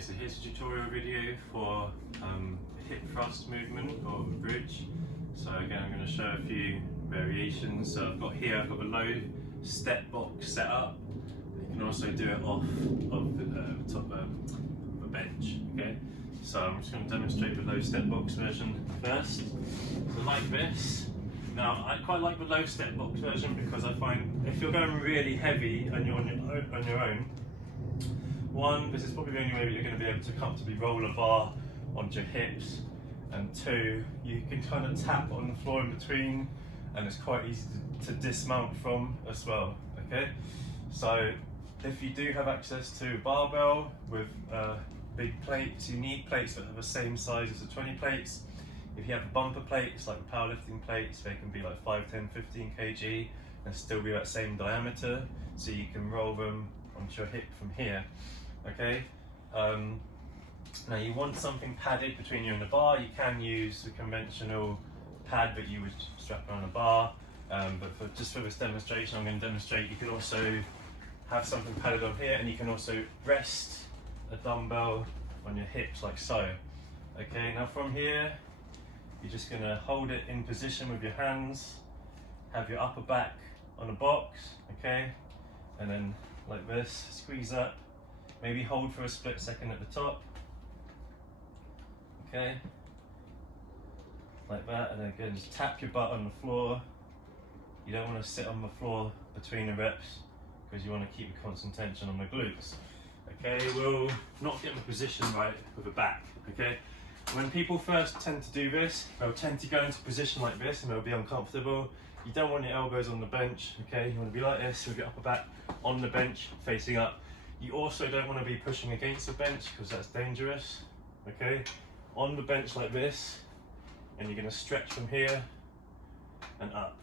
Okay, so here's a tutorial video for hip thrust movement or bridge. So again, I'm going to show a few variations. So I've got a low step box set up. You can also do it off of the top of a bench. Okay, so I'm just going to demonstrate the low step box version first. So like this. Now I quite like the low step box version because I find if you're going really heavy and you're on your own, one, this is probably the only way that you're going to be able to comfortably roll a bar onto your hips, and two, you can kind of tap on the floor in between and it's quite easy to dismount from as well. Okay, so if you do have access to a barbell with big plates, you need plates that are the same size as the 20 plates. If you have bumper plates like the powerlifting plates, they can be like 5, 10, 15 kg and still be that same diameter, so you can roll them onto your hip from here. Okay, now you want something padded between you and the bar. You can use the conventional pad that you would strap around a bar, but just for this demonstration, I'm going to demonstrate you can also have something padded on here, and you can also rest a dumbbell on your hips like so. Okay, now from here, you're just going to hold it in position with your hands, have your upper back on a box, okay, and then like this, squeeze up, maybe hold for a split second at the top, okay, like that, and then again just tap your butt on the floor. You don't want to sit on the floor between the reps because you want to keep a constant tension on the glutes. Okay, we'll not get the position right with the back. Okay, when people first tend to do this, they'll tend to go into position like this and they'll be uncomfortable. You don't want your elbows on the bench, okay? You want to be like this with your upper back on the bench, facing up. You also don't want to be pushing against the bench because that's dangerous, okay? On the bench like this, and you're going to stretch from here and up,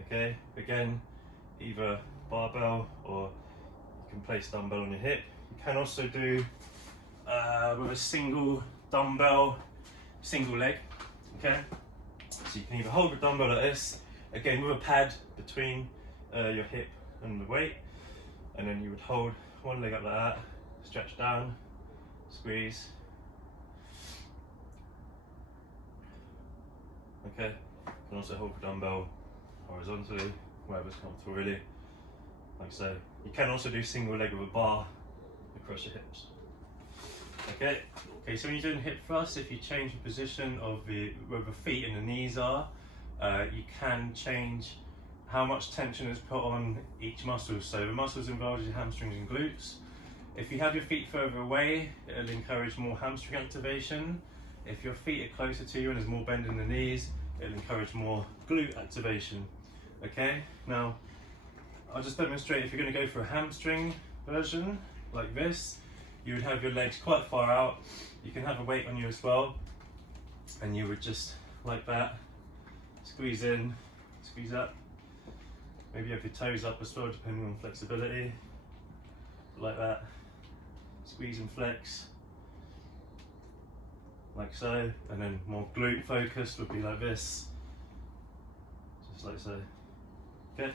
okay? Again, either barbell or you can place dumbbell on your hip. You can also do with a single dumbbell, single leg, okay? So you can either hold the dumbbell like this, again with a pad between your hip and the weight, and then you would hold one leg up like that, stretch down, squeeze. Okay, you can also hold the dumbbell horizontally, wherever's comfortable really, like so. You can also do single leg with a bar across your hips. Okay, so when you're doing hip thrust, if you change the position of where the feet and the knees are, you can change how much tension is put on each muscle. So the muscles involved are your hamstrings and glutes. If you have your feet further away, it'll encourage more hamstring activation. If your feet are closer to you and there's more bend in the knees, it'll encourage more glute activation. Okay, now I'll just demonstrate. If you're going to go for a hamstring version like this, you would have your legs quite far out. You can have a weight on you as well, and you would just like that, squeeze in, squeeze up. Maybe have your toes up as well, depending on flexibility, like that, squeeze and flex, like so. And then more glute focused would be like this, just like so. Okay.